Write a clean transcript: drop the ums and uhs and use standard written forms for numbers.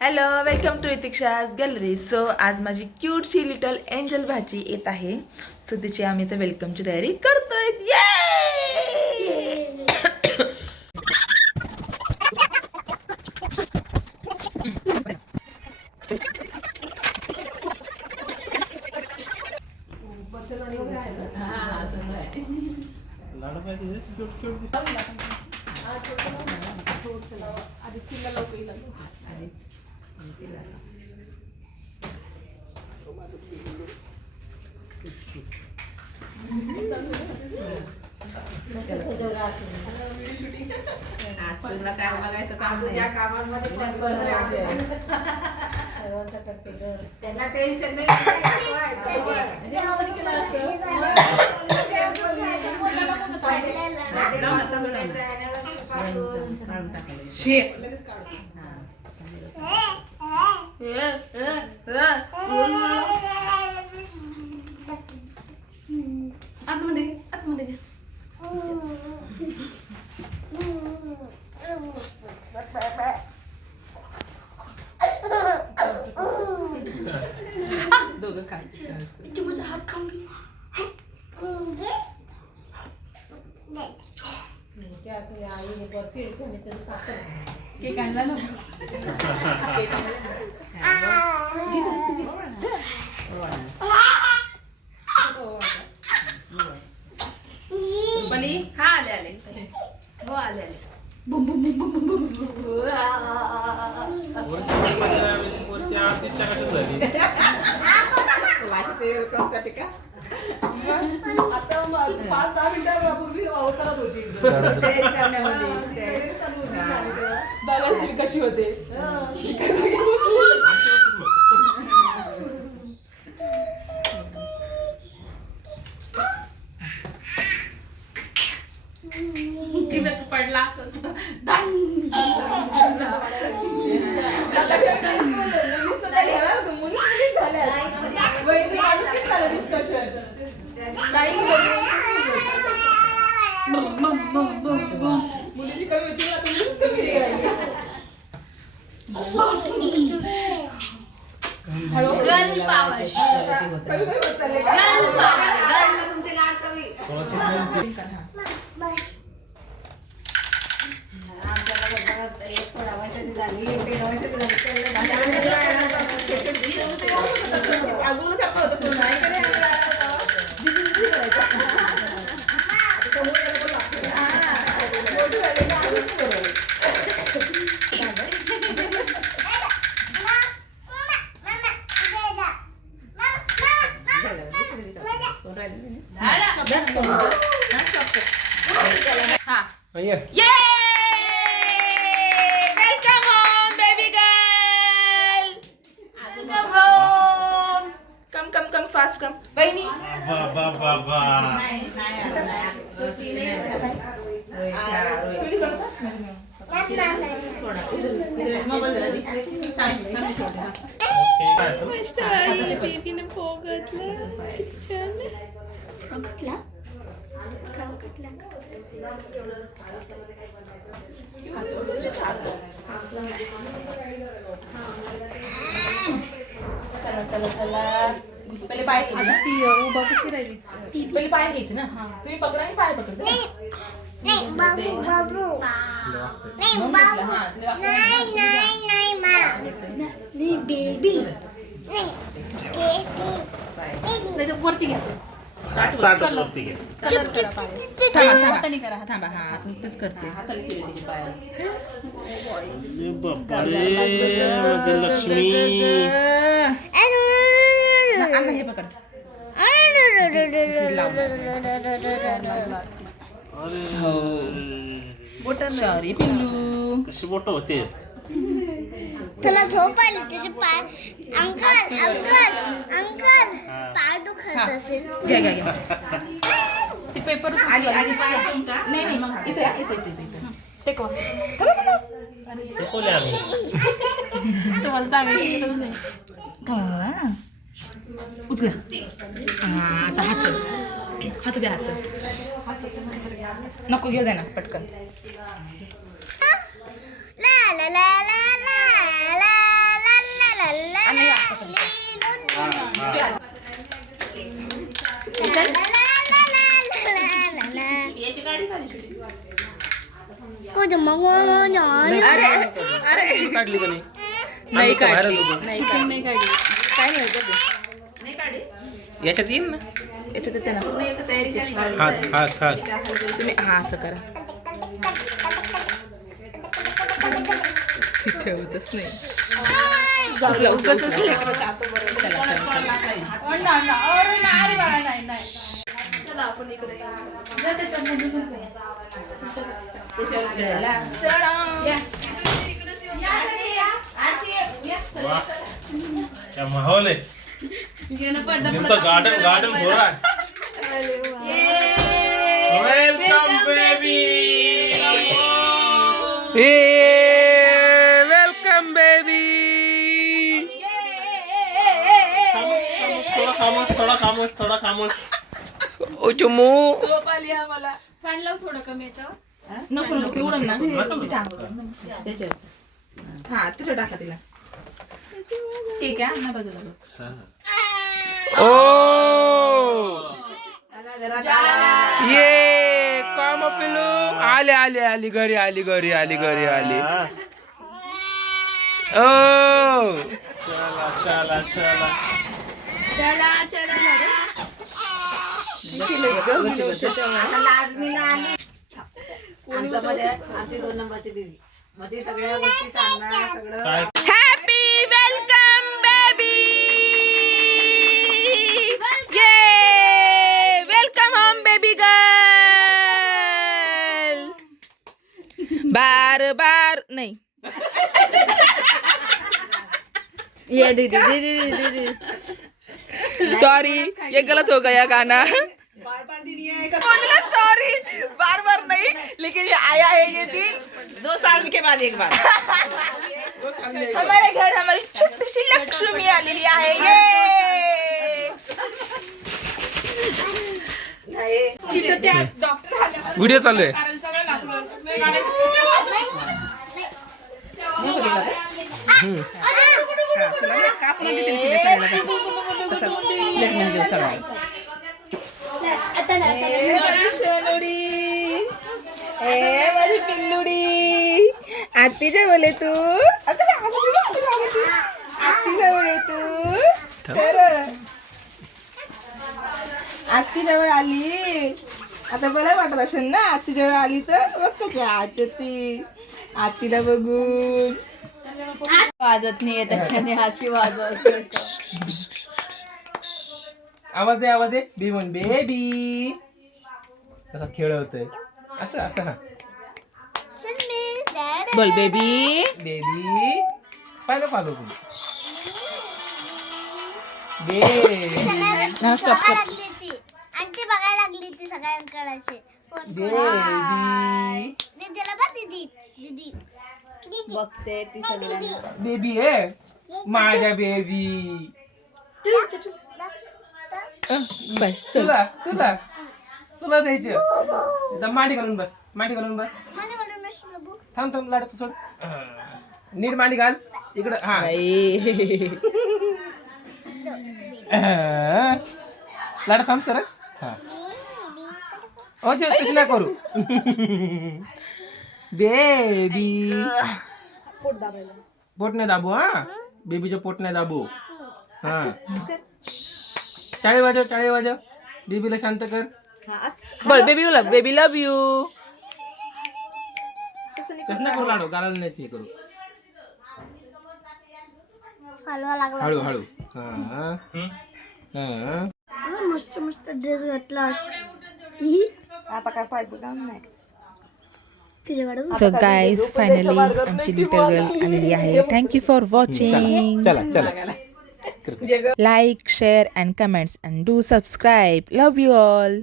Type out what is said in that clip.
Hello, welcome to Itiksha's gallery. So आज माझी क्यूटची little angel भाची येत आहे. सो तिची आम्ही तर वेलकमची तयारी करतोय. काय बघायचं काम नाही. या कामांमध्ये त्यांना टेन्शन नाही. आतमध्ये दोघं खायचे. माझा हात खाऊन केक आणला ना. बनी हा आले हो आले बुम बुम बुम बुम बुम बुम. आता 5-10 मिनिटापूर्वी अवतारात होती बघा तुम्ही कशी होते. पडला हॅलो गर्ल पॉवर. तुमचे लाड कवी फास्ट कम बहिणी. बेबीने पहिले पाय ती उभा कशी राहिली. पहिले पाय घ्यायचे ना. तुम्ही पकडा आणि पाय पकडते. नाही बाबू बाबू नाही बाबू नाही बेबी नाही वरती घ्या. थांबा हा नुकतंच करते. हे पकड. सॉरी पिल्लू. कशी बोट होते. तुला झोप आली त्याचे पाय. अंकल अंकल अंकल पाय दुखत असेल. घ्या घ्या घ्या. ती पेपर नाही नाही इथे इथे टेकवा. तुम्हाला सांगायचं नाही. उचला. आता हात द्या. नको घेऊ द्या ना पटकन. ला ला ला ला ला ला याची गाडी खाली छोटी. काढली का नाही? नाही आम्ही तर काढली बाहेरच होतो. नाही काढली काय नाही होतं नाही काढी. याच्यात येईन ना. याच्यात येते ना पूर्ण एक तयारी झाली. हात हात हात तुम्ही हा असं करा ती ठेवतच नाही उचला, उचला, उचला. चला, चला, चला. चला आपण इकडे येऊ. जा त्याच्यामधूनच आहे. चला या. या तरी या. आरती या. वाह क्या माहौल है. नुसतं गार्डन गार्डन हो रहा है. Welcome baby. Welcome baby. थोडा खामोश थोडा खामोश. ओ चुमू झोप आली आम्हाला. फॅन लावू थोडं कमी याच्यावर. नको नको उडम ना तिच्या अंगावर. त्याच्यावर हा तिच्या टाका तिला. ठीक आहे ना बाजूला बघ. ओ ये काम पिलू आले आले आली घरी आली घरी आली घरी आली ओ चला चला चला. आमची 2 नंबरची दीदी मग ती सगळ्या गोष्टी सांगणार सगळं. काय हॅपी वेलकम बेबी ये वेलकम होम बेबी गर्ल बार बार नहीं ये दीदी दीदी दीदी सॉरी ये गलत हो गया गाना सॉरी बार बार नहीं लेकिन ये आया है ये दिन 2 साल के बाद एक बार. हमारे घर हमारी छोटीशी लक्ष्मी आलेली आहे ये व्हिडिओ चालू आहे. माझी पिल्लुडी आत्ती जवळ तू आत्ती जवळ तू खरं आत्ती जवळ आली आता बरं वाटत असेल ना आत्ती जवळ आली तर बघ कशी आती आत्तीला बघून वाजत नाहीये त्याच्याने हाशी वाजवत. आवाज दे बी म्हण बेबी. तसा खेळ होतोय असं असं हा बोल बेबी बेबी पाहिलं पाहिलं तुम्ही बेबी स्टॉप कर आंटी बघायला लागली ती सगळ्यांकडे असे बेबी दीदीला बघ दीदी दीदी बघते ती सगळ्यांना. बेबी आहे माझ्या बेबी. बाय चल तुला तुला तुला द्यायचे. एकदा मांडी घालून बस मांडी घालून बस. मला बोलून बस प्रभू. थांब थांब लाडू सोड. नीट मांडी घाल इकडं हा. लाडा थांब सर हा. तशी नाही करू. बेबी पोट नाही दाबू हा. बेबीचं पोट नाही दाबू हा. टाळी वाजव बेबीला शांत कर. बोल बेबी लव यू तसं नाही करू लाडू गालाला नाही ते करू. हलवा लागला. हळू हळू हा हा. मस्त मस्त ड्रेस घातला. आता काय पाहिजे काम नाही. सो गाईज फायनली आमची लिटल गर्ल आलेली आहे. Thank you for watching. चला चला Like, share and comments and do subscribe. Love you all.